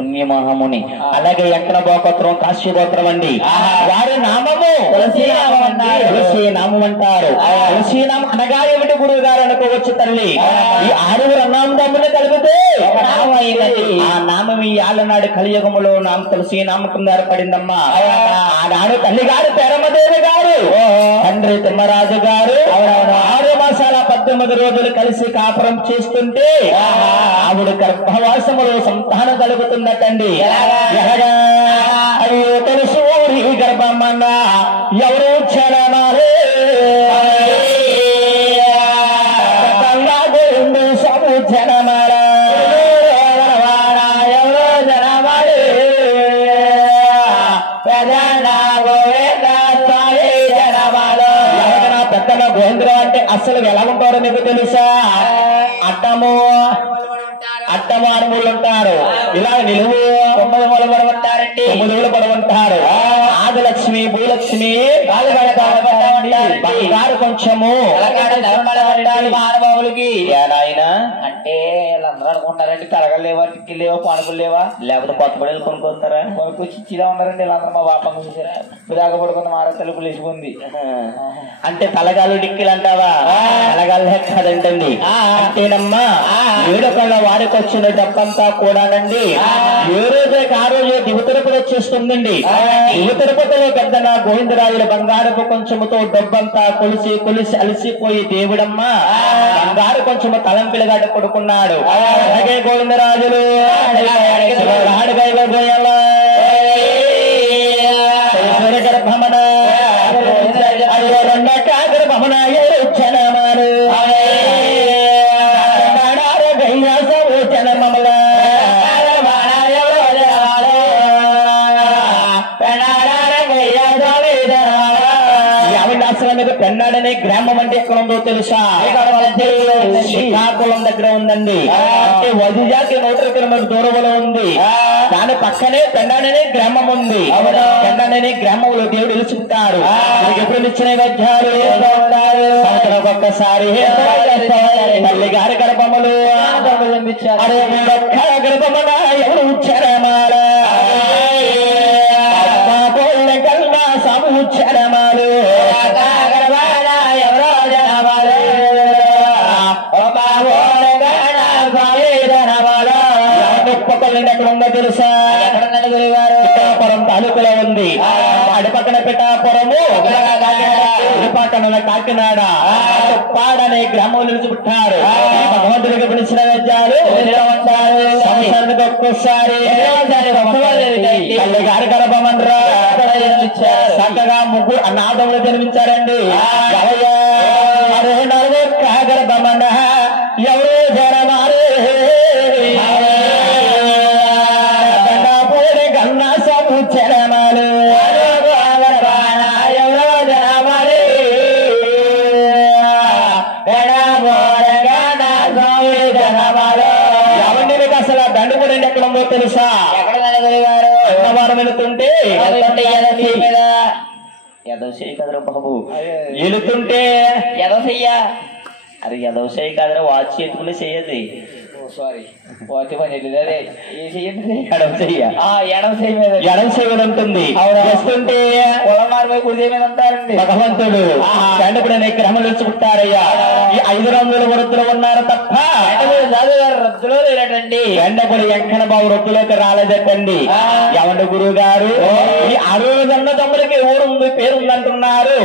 పుణ్యమహాముని. అలాగే ఎక్కడ గోత్రం కాశ్య గోత్రం అండి. వారి నామము తులసి నామం అంటారు. తులసి నామం అనగా ఏమిటి గురువు గారు అనుకోవచ్చు తల్లి. ఈ 6 అన్నామములు కలిపితే ఆ నామం ఈ ఆలనాడు కలియుగములో తులసి నామకం ఏర్పడిందమ్మా. ఆనాడు తల్లి గారు పెరమదేవి గారు తండ్రి తిమ్మరాజు గారు 6 మాసాల 18 రోజులు కలిసి కాపురం చేస్తుంటే ఆవిడ గర్భవాసములో సంతానం కలుగుతుందటండి. అయ్యో తెలుసు ఈ గర్భమన్న ఎవరు చలనాలే జనమాల ఎవరో జనమాలే పెద్దల గోవిందరావు అంటే అసలు ఎలా ఉంటారో మీకు తెలుసా? అట్టము అనుములు ఉంటారు. ఇలా నిలువు 9 మూలబడి ఉంటారండి. 9 పడి ఉంటారు. ఆదిలక్ష్మి భూలక్ష్మి బంగారు కొంచెము మహానుభావులకి ఆయన అంటే వీళ్ళందరూ అనుకుంటారండి కలగలు లేవా, టిక్కి లేవా, పానుకులు లేవా, లేకపోతే కొత్త పడేలు కొనుక్కొస్తారా, కొనుక్కొచ్చి ఇచ్చిలా ఉన్నారండి. వీళ్ళందరూ మా బాపం చూసారా విరాగ పడుకున్న మార తలుపు లేచిపోయింది అంటే తలగాలు టిక్కిలు అంటావా? తలగాలు కదంటండి. అంటేనమ్మా వేడుకల్లో వారికి వచ్చిన డబ్బంతా కూడానండి ఏ రోజుకి ఆ రోజు దివు తిరుపతి వచ్చేస్తుందండి. దివు తిరుపతిలో పెద్దన గోవిందరాజుల బంగారపు కొంచెముతో డబ్బంతా కొలిసి అలసిపోయి దేవుడమ్మ బంగారు కొంచెము తలంపిలు గడ్డ కొడుకున్నాడు. అలాగే గోవిందరాజులు గర్భమన గర్భమన జనమాలు జనమల పెన్నాడనే గ్రామం అంటే ఎక్కడ ఉందో తెలుసా? శ్రీకాకుళం దగ్గర ఉందండి. అంటే వదిజాకి 100 కిలోమీటర్ దూరంలో ఉంది. దాని పక్కనే పెన్నాడనే గ్రామం ఉంది. పెన్నాడనే గ్రామంలో దేవుడు నిలుచుకుంటారు. ఎప్పుడు ఇచ్చిన వైద్యాలు సంవత్సరం ఒక్కసారి తల్లి గారి గర్భములు గర్భమున ఎవరు ఉచ్చరమాల కల్లా సముచ్చరమాలు ఎవరో జనమాలు ఎక్కడ ఉందో తెలుసా? పిఠాపురం తాలూకులో ఉంది. అడి పక్కన పిఠాపురము, పక్కన కాకినాడ పాడనే గ్రామం నుంచి పుట్టారు. భగవంతుడికి పిలిచిన విద్యాలు సంవత్సరానికి ఒక్కోసారి తల్లి గారి గర్భమనరా చక్కగా 3 అనాథములు జన్మించారండి. గర్భమన ఎవరో జనమారే గన్నా సముచ్చరమాలు ఎవరో జనమారే ఎవరికి అసలు దండు కూడా ఎక్కడ ఉందో తెలుసా? అన్నవారం వెళుతుంటే ఎదవసేయి కదరా బాబు, వెళుతుంటే ఎదవసయ్యా అరే ఎదవసేయి కదరా వాచ్ చేతుకుని చెయ్యది. సారీ వాచ్ పని అదే ఎడవ చెయ్య ఉంటుంది. వస్తుంటే కుడి మీద ఉంటారండి. భగవంతుడు తండ్రి గ్రహం నిలుచుకుంటారయ్యా. ఈ 500 వృద్ధులు ఉన్నారు తప్ప రద్దులో లేరటండి. వెండపుడు వెంకన్న బాబు రొద్దులోకి రాలేదటండి. ఎవండి గురువు గారు ఈ 600 తమ్ముడికి ఊరుంది పేరుంది అంటున్నారు.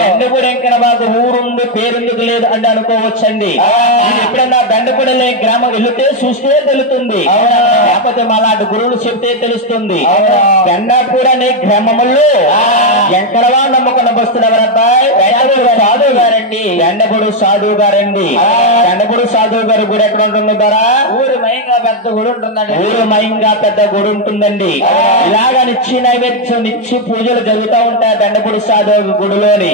వెండపుడు వెంకన్న బాబు ఊరుంది పేరుందుకు లేదు అని అనుకోవచ్చండి. ఎప్పుడన్నా బెండపుడి గ్రామం వెళితే చూస్తే తెలుస్తుంది, లేకపోతే మాలాంటి గురువులు చెప్తే తెలుస్తుంది. బెండపూడి అనే గ్రామముల్లో వెంకటవా నమ్ముకున్న బస్తులు ఎవరబ్బాయి? సాధువు గారండి. బెండపుడు సాధువు గారండి. బెండపుడు సాధువు గారి గుడి ఎక్కడ ఉంటుంది ధర? ఊరు మయంగా పెద్ద గుడి ఉంటుందండి. ఊరు మయంగా పెద్ద గుడి ఉంటుందండి. ఇలాగ నిత్య నైవేద్యం నిత్య పూజలు జరుగుతూ ఉంటాయి. బెండపుడు సాధువు గుడిలోని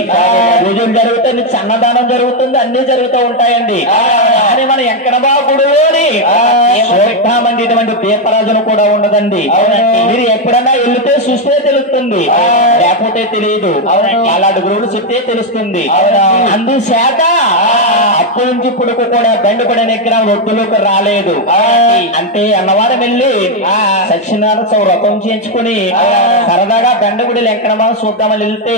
పూజలు జరుగుతాయి, నిత్య అన్నదానం జరుగుతుంది, అన్ని జరుగుతూ ఉంటాయండి. కానీ మన వెంకటబా గుడిలోని మంది ఇటువంటి దీపరాజులు కూడా ఉండదండి. మీరు ఎప్పుడన్నా వెళ్తే చూస్తే తెలుస్తుంది, లేకపోతే తెలియదు. అలాంటి గురువులు చెప్తే తెలుస్తుంది. అందుచేత అప్పటి నుంచి ఇప్పుడు కూడా బెండపడి విగ్రహం వృద్ధులకు రాలేదు. అంటే అన్నవారం వెళ్ళి సత్యనారాయణ వ్రతం చేయించుకుని సరదాగా బెండగుడి వెంకటమావ చూద్దామని వెళ్తే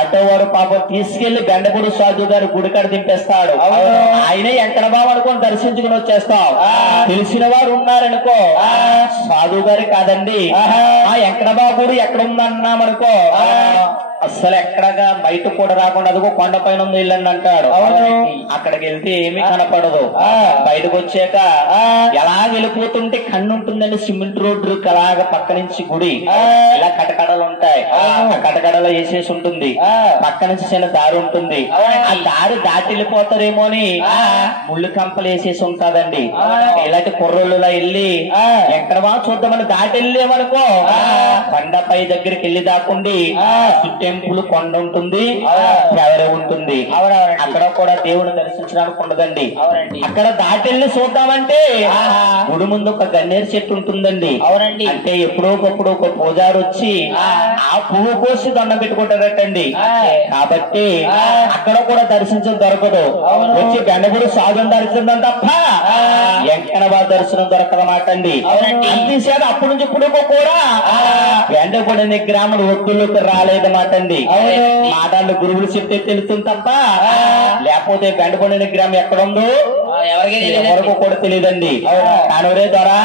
అటోవారు పాపం తీసుకెళ్లి బెండగుడి సాధు గారు గుడికాడ దింపేస్తాడు. ఆయన వెంకటబాబు అనుకుని దర్శించుకుని వచ్చేస్తాం. తెలిసిన వారు ఉన్నారనుకో సాధు గారు కాదండి ఆ వెంకటబాబు గుడి ఎక్కడ ఉందన్నామనుకో అస్సలు ఎక్కడగా బయట కూడా రాకుండా అదిగో కొండ పైన ఉంది ఇల్లండి అంటాడు. అక్కడికి వెళ్తే ఏమీ కనపడదు. బయటకు వచ్చాక ఎలా వెళ్ళిపోతుంటే కన్ను ఉంటుందండి. సిమెంట్ రోడ్డు అలాగా పక్క నుంచి గుడి ఇలా కటకడలు ఉంటాయి. ఆ కటకడలో వేసేసి ఉంటుంది. పక్క నుంచి చిన్న దారి ఉంటుంది. ఆ దారి దాటి వెళ్ళిపోతారేమో అని ముళ్ళు కంపలు వేసేసి ఉంటాదండి. ఇలాంటి కుర్రోళ్ళులా వెళ్ళి ఎక్కడ చూద్దామని దాటి వెళ్ళేమనుకో కొండపై దగ్గరికి వెళ్ళి దాకుండి టెంపుల్ కొండ ఉంటుంది, ఎవరే ఉంటుంది. అక్కడ కూడా దేవుని దర్శించడానికి ఉండదండి. అక్కడ దాటెళ్ళి చూద్దామంటే గుడి ముందు ఒక గన్నేరు చెట్టు ఉంటుందండి. అవునండి. అంటే ఎప్పుడోకప్పుడు ఒక పూజారి వచ్చి ఆ పువ్వు కోసి దండం పెట్టుకుంటారటండి. కాబట్టి అక్కడ కూడా దర్శించడం దొరకదు. వచ్చి బెండగుడు సాధుని దర్శించడం తప్ప వెంకటబాబు దర్శనం దొరకదన్నమాట అండి. అంతేసారి అప్పటి నుంచి ఇప్పుడు కూడా బెండగుడి గ్రాముడు ఒత్తులకు రాలేదన్నమాట అండి. మాటలు గురువులు చెప్తే తెలుస్తుంది తప్ప లేకపోతే బెండపండిన గ్రామం ఎక్కడ ఉందో ఎవరికి కూడా తెలియదండి. కానూరే ద్వారా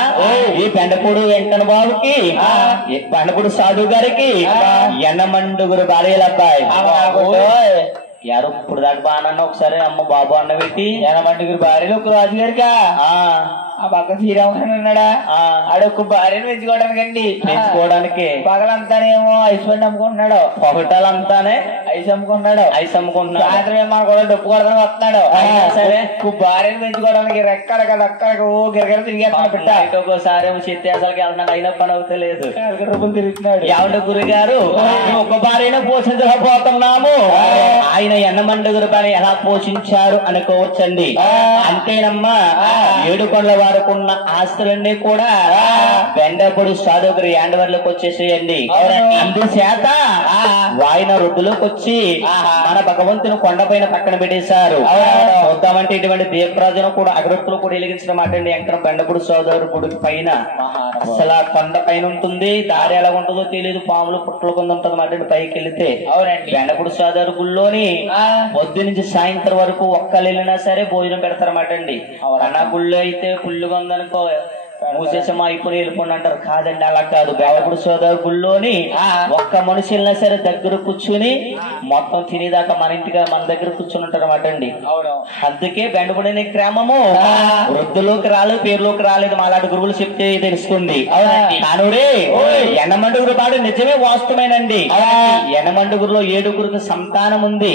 ఈ బెండపూడు వెంకన్న బాబుకి బెండపూడు సాధు గారికి ఎన్నమండుగురు భార్యల అబ్బాయి యారు ఇప్పుడు దాకా బాగా ఒకసారి అమ్మ బాబు అన్న పెట్టి ఎనమండుగురు భార్యలు ఒక రాజుగారికా ఆ పక్క శ్రీరామకృష్ణ ఉన్నాడా ఆడొక్క భార్యను పెంచుకోవడానికండి. పెంచుకోవడానికి పగలంతానేమో ఐస్ బండి అమ్ముకుంటున్నాడు. పొగటాలంతానే ఐస్ అమ్ముకుంటున్నాడు. సాయంత్రం మన కూడా డప్పు కొడతాను వస్తున్నాడు. సరే భార్యను పెంచుకోవడానికి రెక్కడక ఓ గిరగర తిరిగేస్తున్నాడు. పెట్ట ఒక్కోసారి ఏమో చిత్తేసాలకి వెళ్తున్నాడు. అయినా పని అవుతలేదు. రూపాయలు తిరుగుతున్నాడు. ఎవరి గురిగారు ఒక భార్యను పోషించకపోతున్నాము. ఆయన ఎన్నమండుగురు పని ఎలా పోషించారు అనుకోవచ్చండి. అంతేనమ్మా 7 కొండల వారుకున్న ఆస్తులన్నీ కూడా బెండపూడి సాధుగురు యాండవర్లోకి వచ్చేసేయండి. అందుచేత వాయిన వృద్ధులోకి వచ్చి మన భగవంతుని కొండపైన పక్కన పెట్టేశారు. చూద్దామంటే ఇటువంటి దీపరాజును కూడా అగరత్తులు కూడా వెలిగించడం మాట అండి. ఎక్కడ బెండపూడి సాధుగురు గుడి పైన అసలు ఆ కొండ పైన ఉంటుంది. దారి ఎలా ఉంటుందో తెలియదు. పాములు పుట్టల కింద ఉంటుంది మాట పైకి వెళితే. బెండపూడి సాధుగురు గుళ్ళోని పొద్దు నుంచి సాయంత్రం వరకు ఒక్కళ్ళు వెళ్ళినా సరే భోజనం పెడతారన్నమాట అండి. అన్న గుళ్ళో అయితే పుల్లుగా ఉందనుకో మూసేసమా ఇప్పుడు వెళ్ళిపోండి అంటారు. కాదండి అలా కాదు. బెండపూడి సోదరు గుళ్ళోని ఒక్క మనిషి వెళ్ళినా సరే దగ్గర కూర్చుని మొత్తం తినేదాకా మన ఇంటిగా మన దగ్గర కూర్చుని ఉంటారు అన్నమాట అండి. అందుకే బెండపూడి గ్రామము వృద్ధులోకి రాలేదు, పేరులోకి రాలేదు. మాలాంటి గురువులు చెప్తే తెలుస్తుంది. కానూరే ఎన్నమండుగురు పాడు నిజమే వాస్తవమేనండి. ఎన్నమండుగురులో 7గురికి సంతానం ఉంది.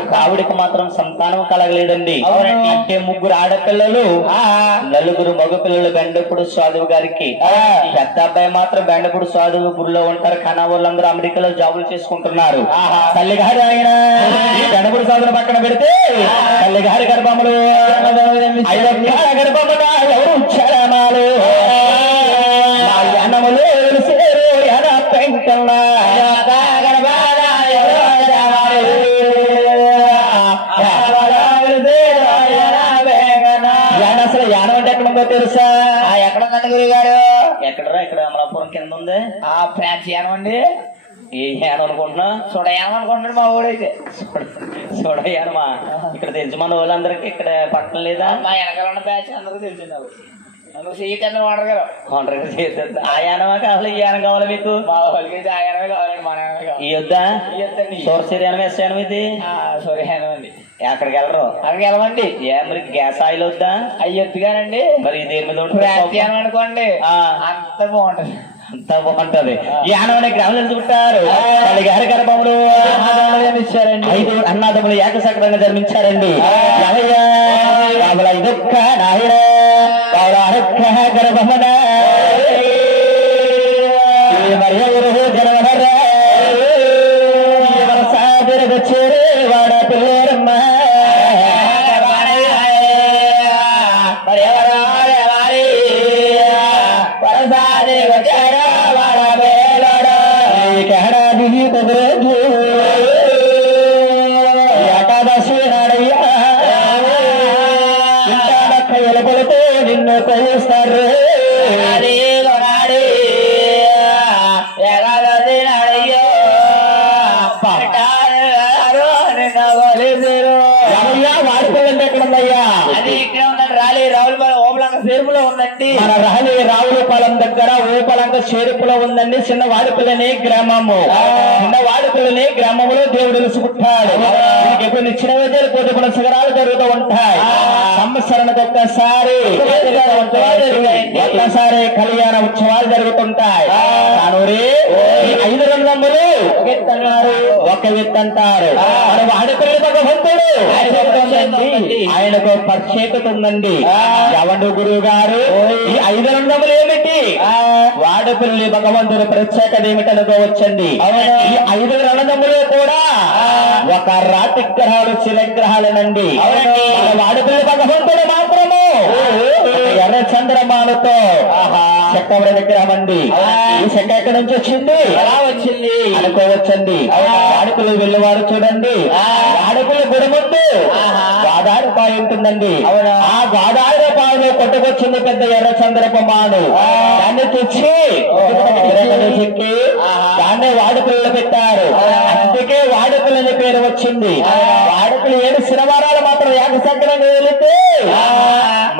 ఒక ఆవిడికి మాత్రం సంతానం కలగలేదండి. అంటే 3 ఆడపిల్లలు 4 మగపిల్లలు బెండపూడి సాధువు గారికి. పెద్ద అబ్బాయి మాత్రం బెండపూడి సాధువు గురిలో ఉంటారు. కన్నా వాళ్ళందరూ అమెరికాలో జాబులు చేసుకుంటున్నారు. తల్లిగారి ఆయన ఈ బెండపూడి సాధువుల పక్కన పెడితే తల్లిగారి గర్భములు గర్భములు ఎవరు చరణాలు అన్నములు పెంకల్లా అసలు యానం అంటే ఎక్కడ ఉందో తెలుసా? ఎక్కడ ఉందండి గురి గారు? ఎక్కడరా? ఇక్కడ అమలాపురం కింద ఉంది. ఫ్రాన్స్ యానం అండి. ఏ యానం అనుకుంటున్నా? చూడయానం అనుకుంటున్నాడు మా ఊడైతే. చూడయానమా? ఇక్కడ తెలుసు మన వాళ్ళందరికి. ఇక్కడ పట్టణం లేదా? మా వెనకాల ఉన్న బ్యాచ్ అందరికి తెలిసింది. ఆ యానమా కావాలి? ఈ యానం కావాలి మీకు? మా వాళ్ళకి ఆ యానమే కావాలండి. మన యానమే కావాలి. ఈ వద్దా? సూర్యయానం వేసాను ఇది. సూర్యయానం అండి. ఎక్కడికి వెళ్ళరు? అక్కడికి వెళ్ళమండి. ఏ మరి గ్యాస్ ఆయిల్ వద్దా? అయ్యొద్దుగానండి. మరి దేని మీద అనుకోండి అంత బాగుంటది. అంతా బాగుంటది. యానం అనే గ్రామం చుట్టారు. గారి గర్భములు జన్మించారండి. 5 అన్నాదములు ఏకసక్రంగా జన్మించారండి. ఇదొక్క నాయన గర్భమున గర్భర చేరే వాడ పిల్లరమ్మ ఏకాదశి నాడయ్యా సహలే రావులపాలెం దగ్గర ఓపలంక చేరుపులో ఉందండి చిన్నవాడిపల్లెనే గ్రామము. చిన్నవాడిపల్లెనే గ్రామంలో దేవుడు పుట్టాడు. ఎప్పుడు నిచ్చిన వేదాలు పూజ పునస్కారాలు జరుగుతూ ఉంటాయి. సంవత్సరానికి ఒక్కసారి కళ్యాణ ఉత్సవాలు జరుగుతుంటాయి. ఈ 5 రంగములు ఒక వ్యక్తి అంటారు. మన వాడిపల్లి భగవంతుడు ఆయనకు ప్రత్యేకత ఉందండి. ఎవడు గురువు గారు ఈ 5 రంగములు ఏమిటి? వాడిపల్లి భగవంతుడు ప్రత్యేకత ఏమిటనుకోవచ్చండి. ఈ 5 రంగములు కూడా ఒక రాతి గ్రహాలు శిలగ్రహాలనండి. మన వాడిపల్లి భగవంతుడు మాత్రము ఎర్ర చంద్రమాలతో చెక్కవర విగ్రహం అండి. ఈ చెక్క ఎక్కడి నుంచి వచ్చింది, ఎలా వచ్చింది అనుకోవచ్చండి. వాడుకలు వెళ్ళేవారు చూడండి, వాడుకలు గుడి ముందు గోదావరి పాయ ఉంటుందండి. ఆ గోదావరి పాయలో కొట్టుకొచ్చింది పెద్ద ఎర్ర చంద్రమాను. దాన్ని తెచ్చి చెక్కి దాన్నే వాడుకల్లో పెట్టారు. అందుకే వాడుకలు అనే పేరు వచ్చింది. వాడుకలు 7 శనివారాలు మాత్రం ఏకసంకరంగా వెళితే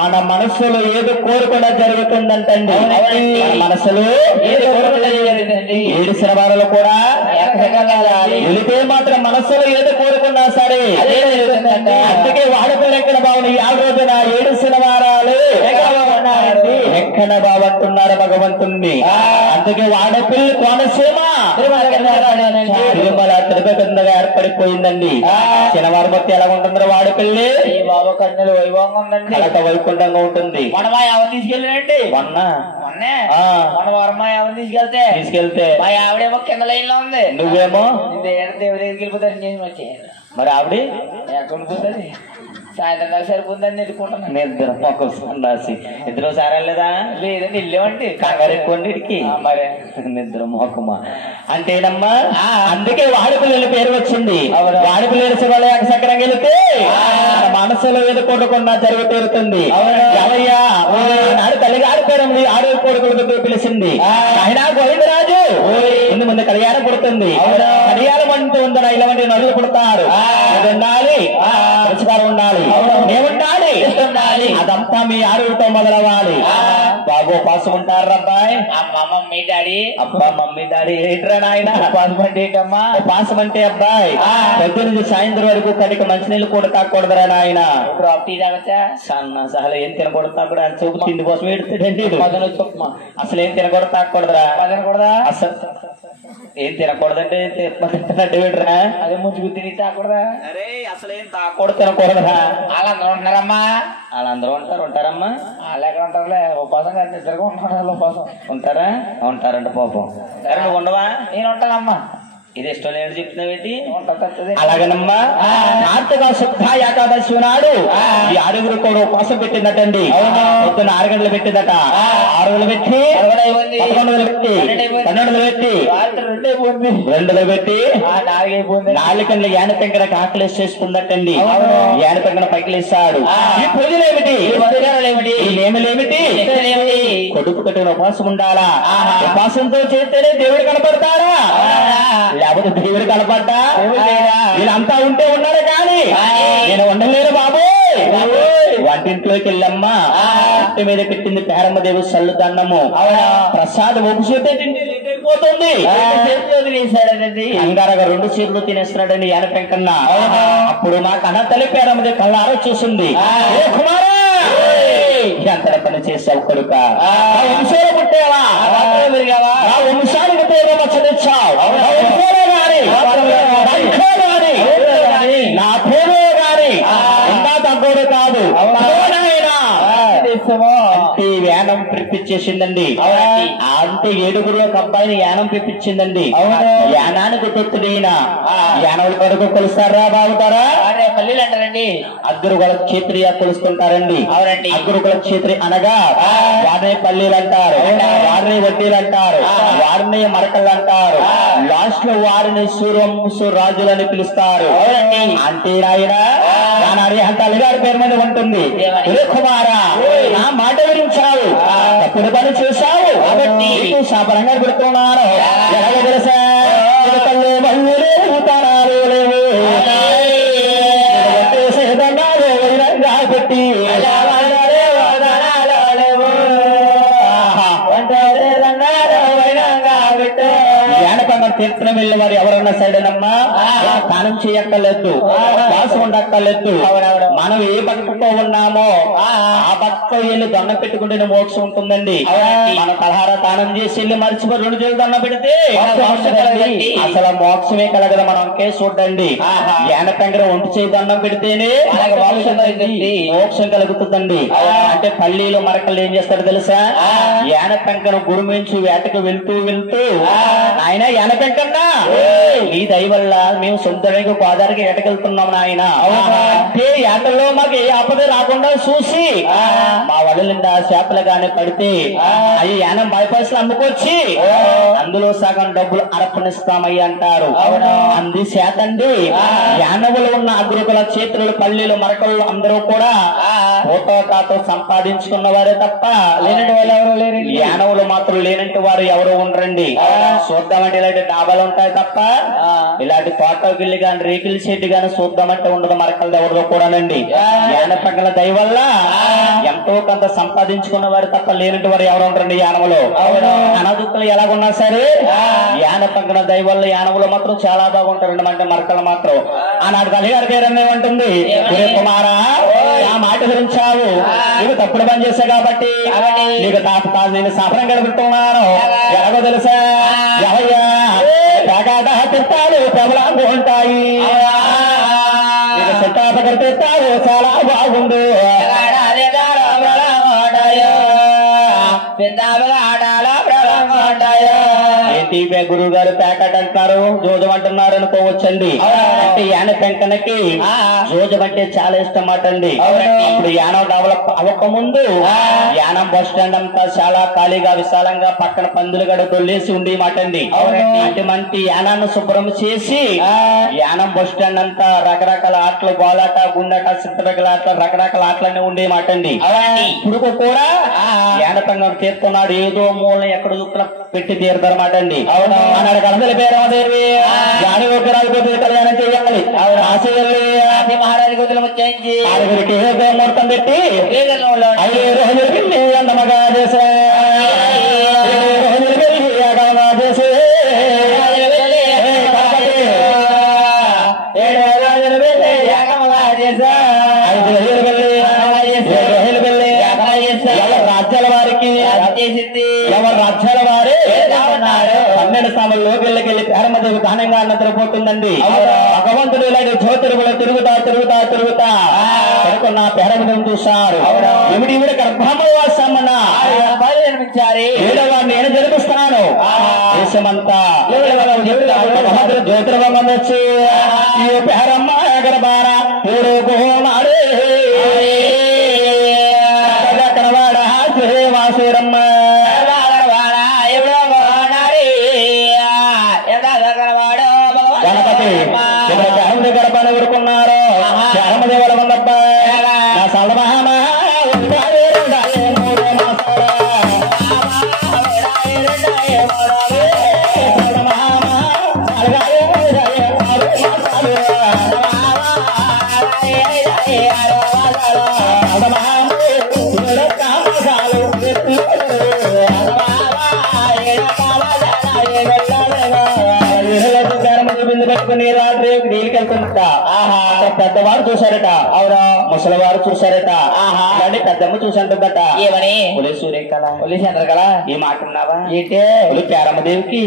మన మనసులో ఏది కోరుకున్నా జరుగుతుందంటండి. మనసులో ఏది కోరుకున్నా 7 శనివారాలు కూడా వెళితే మాత్రం మనసులో ఏది కోరుకున్నా సరే అందుకే వాడుకలు ఎక్కడ బాగున్నాయి. ఆ రోజున 7 శనివారాలు ఎక్కడ బాగుంటున్నారు భగవంతుణ్ణి. అందుకే వాడపల్లి కోనసీమ తిరుమల తిరుపతిగా ఏర్పడిపోయిందండి. శనివారం మొత్తం ఎలా ఉంటుందో వాడపల్లి బాబా కన్నులు వైభవంగా ఉందండి. అలా వైకుంఠంగా ఉంటుంది. మన ఎవరు తీసుకెళ్ళినండి మన వరమాయ ఎవరు తీసుకెళ్తే మా ఆవిడేమో కింద లైన్ లో ఉంది. నువ్వేమో దేవుడి దగ్గరికి వెళ్ళిపోతాను చేసి వచ్చి మరి ఆవిడ ఎక్కడిపోతుంది. సాయంత్రం దాకా సరిపోతుందని ఎదుర్కొంటున్నాను. నిద్ర మొక్క రాసి ఇద్దరు సారాలేదా లేదండి వెళ్ళేవండి కంగారు ఎక్కువండి ఇడికి మరి నిద్ర మొక్కమా అంటేనమ్మా. అందుకే వాడుకలు పేరు వచ్చింది. వాడుకలు శివాల సకరంగా వెళితే మనసులో ఏదో కొట్టకుండా జరుగు తీరుతుంది. ఎవయ్యా నాడు తల్లిగారి పేరు 6 కోరికలతో పిలిచింది. ఆయన గోవిందరాజు ఇందు ముందు కళ్యాణం పుడుతుంది. కళ్యాణం అంటూ ఉందని ఇలాంటి నదులు పుడతారు. ఉండాలి పురస్కారం ఉండాలి, ఏముండాలి అదంతా మీ ఆరోగ్యంతో మొదలవ్వాలి. బాబు ఉపాసం ఉంటారు అబ్బాయి. మమ్మీ డాడీ అబ్బా మమ్మీ డాడీ ఏంట్రా నాయన ఉపాసం అంటే ఏంటమ్మా? ఉపాసం అంటే అబ్బాయి పొద్దు నుంచి సాయంత్రం వరకు కడికి మంచినీళ్ళు కూడా తాకూడదురా నాయన. టీ తాగచ్చా సన్న అసలు ఏం తినకూడదు తాకూడదు. అని చూపు తిండి కోసం ఏడుతాడండి. అసలు ఏం తినకూడదు తాకూడదురా తినకూడదా? అసలు ఏం తినకూడదంటే తినట్టు అదే ముంచుకు తిని తాకూడదా? అరే అసలు ఏం తాకూడదు తినకూడదా? వాళ్ళందరూ ఉంటున్నారమ్మా. వాళ్ళందరూ ఉంటారమ్మా. వాళ్ళు ఎక్కడ ఉంటారులే ఉపాసం కానీ ఇద్దరుగా ఉంటారు. ఉపాసం ఉంటారా? ఉంటారంట పాపం. నువ్వు ఉండవా? నేను ఉంటానమ్మా. ఇది ఇష్టం లేదు చెప్తున్నావేంటి? అలాగనమ్మా కార్తీక శుద్ధ ఏకాదశి నాడు ఈ 6 కూడా ఉపవాసం పెట్టిందటండి. పొద్దున్న 6 గంటలు పెట్టిందట. 6 పెట్టి 11 పెట్టి 12 పెట్టి 2 పెట్టి 4 గంటల యానపెంకన ఆకలేసి చేసుకుందటండి. యానపెంకన పైకిలేసాడు. ఈ పూజలు ఏమిటి? ఈ నేమలేమిటి? కొడుకు కట్టిన ఉపవాసం ఉండాలా? ఉపవాసంతో చేస్తేనే దేవుడు కనపడతాడా? లేకపోతే దేవుడు కనపడ్డా? వీళ్ళంతా ఉంటే ఉన్నారు కానీ నేను ఉండలేను బాబు. వంటింట్లోకి వెళ్ళమ్మా ఇంటి మీద పెట్టింది పేరమ్మ దేవి సల్లు దండము ప్రసాదం ఒక చేతే తింటే లేకపోతుంది. అంగారగా 2 చేతులు తినేస్తున్నాడండి యానపెంకన్న. అప్పుడు మా కన్న తల్లి పేరమ్మ దేవి కళ్ళారో చూసింది. కుమారా ఎంత పని చేసావు కొడుక? వంశంలో పుట్టేవా? ఆ వంశానికి పేరు మచ్చనిచ్చావు. నా పేరు గాని ఇంకా తగ్గోడు కాదు. యానం పిలిపించేసిందండి. అంటే 7 ఒక అబ్బాయిని యానం పిలిపించిందండి. యానానికి తొత్తుడైన యానవుల కొరకు కొలుస్తారా బాగుతారా? పల్లెలు అంటారండి. అగ్గురుకుల క్షేత్రియ కొలుస్తుంటారండి. అవునండి. అగ్గురుకుల క్షేత్రి అనగా వారిని పల్లెలు అంటారు, వారిని వడ్డీలు అంటారు, వారిని మరకలు అంటారు. లాస్ట్ లో వారిని సూర్యవంశు రాజులని పిలుస్తారు. అంటే ఆయన తల్లిగారి పేరు మీద ఉంటుంది. కుమారా నా మాట విరించావు, తప్పుడు పని చేశావు కాబట్టి శాపరంగా పెడుతున్నారు. ఎలాగో తెలుసా? పెట్టి సైడనమ్మా స్నానం చేయక్కర్లేదు, శ్వాస ఉండక్కర్లేదు. మనం ఏ భక్తితో ఉన్నామో ఆ భక్తితో వెళ్ళి దండం పెట్టుకుంటే మోక్షం ఉంటుందండి. మనం పలహార దానం చేసి వెళ్ళి మర్చిపోయి 2 చేతులు దండం పెడితే అసలు మోక్షమే కలగదు. మనం కేసు చూడండి, యానపెంకర ఒంటి చేయి దండం పెడితేనే మోక్షం కలుగుతుందండి. అంటే పల్లీలు మరకలు ఏం చేస్తారో తెలుసా, యానపెంకను గురుమించి వేటకు వెళ్తూ ఆయన యానపెంకన్నా నీ దయ వల్ల మేము సొంతంగా గోదావరికి ఏటకెళ్తున్నాం నాయన. అంటే ఏటలో మాకు ఏ ఆపద రాకుండా చూసి మా వల్ల నిండా చేపలు గాని పడితే అవి యానం బైపాస్ అమ్ముకొచ్చి అందులో సగం డబ్బులు అర్పణిస్తామయ్య అంటారు. అంది చేతండి యానవులు ఉన్న అగ్రకుల చేతులు పల్లీలు మరకలు అందరూ కూడా ఓటోటాతో సంపాదించుకున్న వారే తప్ప లేనంటి వాళ్ళు ఎవరు లేరండి. యానవులు మాత్రం లేనంటి వారు ఎవరు ఉండరండి. చూద్దామంటే ఇలాంటి డాబాలు ఉంటాయి తప్ప ఇలాంటి తోటగిల్లి గాని రేకుల చెట్టు గాని చూద్దామంటే ఉండదు మరకలు ఎవరిలో కూడానండి. యానపక్కల దయ వల్ల ఎంతో కొంత సంపాదించుకున్న వారు తప్ప లేనంటి వారు ఎవరు ఉండరండి యానములు. అనాదుక్కులు ఎలాగున్నా సరే యానపక్కన దయ వల్ల యానములు మాత్రం చాలా బాగుంటారండి. అంటే మరకలు మాత్రం ఆనాడు తల్లిగారి పేరు ఏమంటుంది, కుమారా ఆ మాట గురించావు, నీకు తప్పుడు పని చేశా కాబట్టి నీకు నేను సఫరం గడుపుతున్నాను. ఎలాగో తెలుసా ఎవయ్యా తిట్టాలు ప్రబలాంగు ఉంటాయి, నీకు సిట్టాపకర తిట్టాలు చాలా బాగుండు. గురువు గారు ప్యాకెట్ అంటున్నారు, జోజం అంటున్నారు అనుకోవచ్చండి. అంటే యాన పెంకనకి జోజం అంటే చాలా ఇష్టం మాట అండి. ఇప్పుడు యానం డెవలప్ అవ్వక ముందు యానం బస్ స్టాండ్ అంతా చాలా ఖాళీగా విశాలంగా పక్కన పందులు గడ దొల్లేసి ఉండే మాట అండి. అటువంటి యానాన్ని శుభ్రం చేసి యానం బస్ స్టాండ్ అంతా రకరకాల ఆటలు, గోలాట, గుండాట, చిత్రగల ఆటలు, రకరకాల ఆటలన్నీ ఉండే మాట అండి. ఇప్పుడు కూడా యాన పెంకను తీర్చుకున్నాడు, ఏదో మూల ఎక్కడ చూపున పెట్టి తీరుతారన్నమాట అండి. అన్నాడు కలందరి పేరదేవి జాని రాజుపోతే కళ్యాణం చేయాలి. మహారాజు గోతులు వచ్చాయించి ఆరుగురికి ముహూర్తం పెట్టి 5 రోజులు వెళ్ళి అందమగా చేసే రాజ్యాల వారికి ఎవరు రాజ్యాల వారే 12 స్థానంలోకి వెళ్ళి పేరమదేవి దానంగా నిద్రపోతుందండి. భగవంతుడు ఇలాంటి జ్యోతిరువులు తిరుగుతా నా పేరమదేవి చూశారు. ఇవిడి గర్భమవాసమ్మన ఏడవాడిని నేను జరిపిస్తున్నాను. దేశమంతా జ్యోతిర్వంగం వచ్చి ఈ పేరమ్మ గర్భార నాడే కనవాడ శ్రీవాసురమ్మ గణపతి గర్భాన్ని ఊరుకున్నారు. చారమదేవుల మందప్ప నా సలమహామ పెద్దవారు చూశారట, అవునా ముసలివారు చూశారట, అంటే పెద్దమ్మ చూసంటుందట. ఏమని సూర్యకళ చంద్రకళ ఈ మాట ఉన్నావా ఏంటే పేరమ్మదేవికి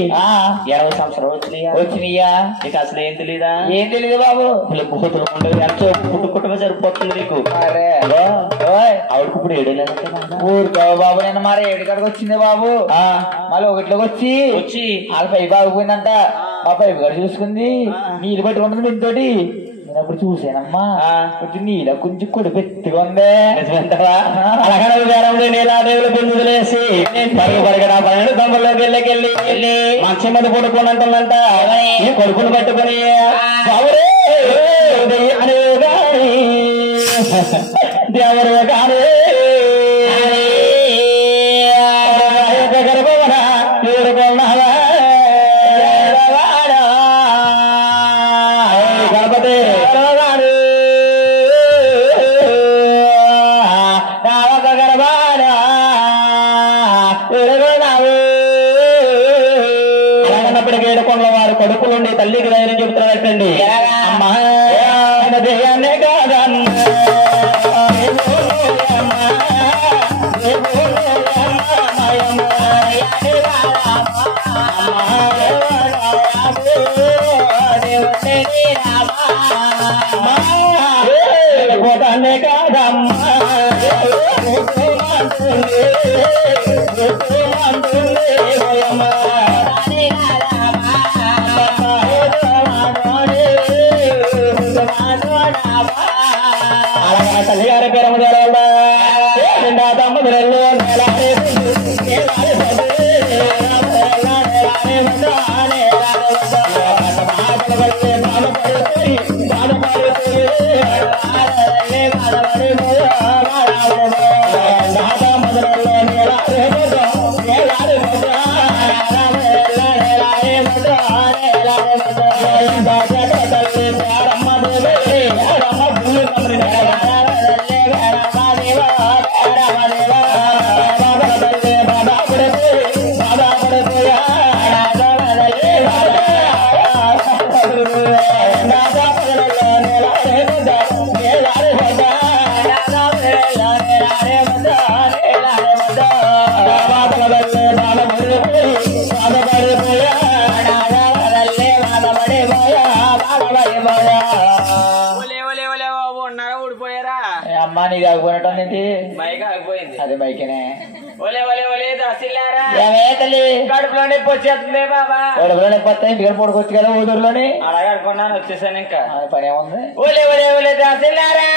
20 సంవత్సరాలు వచ్చినాయా? నీకు అసలు ఏం తెలీదా? ఏం తెలీదు బాబు. బూతులు ఉండవు ఎంతో పుట్టుకుంటే సరిపోతుంది నీకు. ఆవిడకి ఇప్పుడు 7 నెలలు ఊరుకో బాబు. నేను మరి 7 కాడికి వచ్చింది బాబు. మళ్ళీ 1లోకి వచ్చి వాళ్ళ పై బాగుపోయిందంట. మా పైపు గడు చూసుకుంది, నీళ్ళు పట్టుకుంటుంది దీంతోటి. నేను అప్పుడు చూసానమ్మా, కొంచెం నీళ్ళ కొంచెం కొడు పెట్టుగా ఉందే. అలాగే నీలాదేవులు బిందులేసి పరుగడా 12 దొంగల్లోకి వెళ్ళి మంచి మీద పడుకుని అంటుందంట. ఈ కొడుకుని పట్టుకుని బాబురే అనే గాని దేవరు గానే గర్భవన ఏడుకున్నావా గణపతి కడుపులుండి తల్లికి ధైర్యం చెబుతున్నట్టండి అమ్మా దేయాన్నే కాదన్నా పోతానే కాదమ్మా తల్లిగారి పేరు నిండా తమ్ముదరల్లో అమ్మా నీకు ఆగిపోయినట్టు మైక్ ఆగిపోయింది. అదే బైకేనే ఒలే ఒలే ఒలే దసిల్లారా తల్లి కడుపులో నొప్పి వచ్చేస్తుంది బాబా. కడుపులో నొప్పి వస్తాయి ఇంటికి పడుకోవచ్చు కదా ఊదూరులోని అలాగే అనుకున్నాను వచ్చేసాను ఇంకా పని ఏముంది ఒలే ఒలే ఒలే దసిల్లారా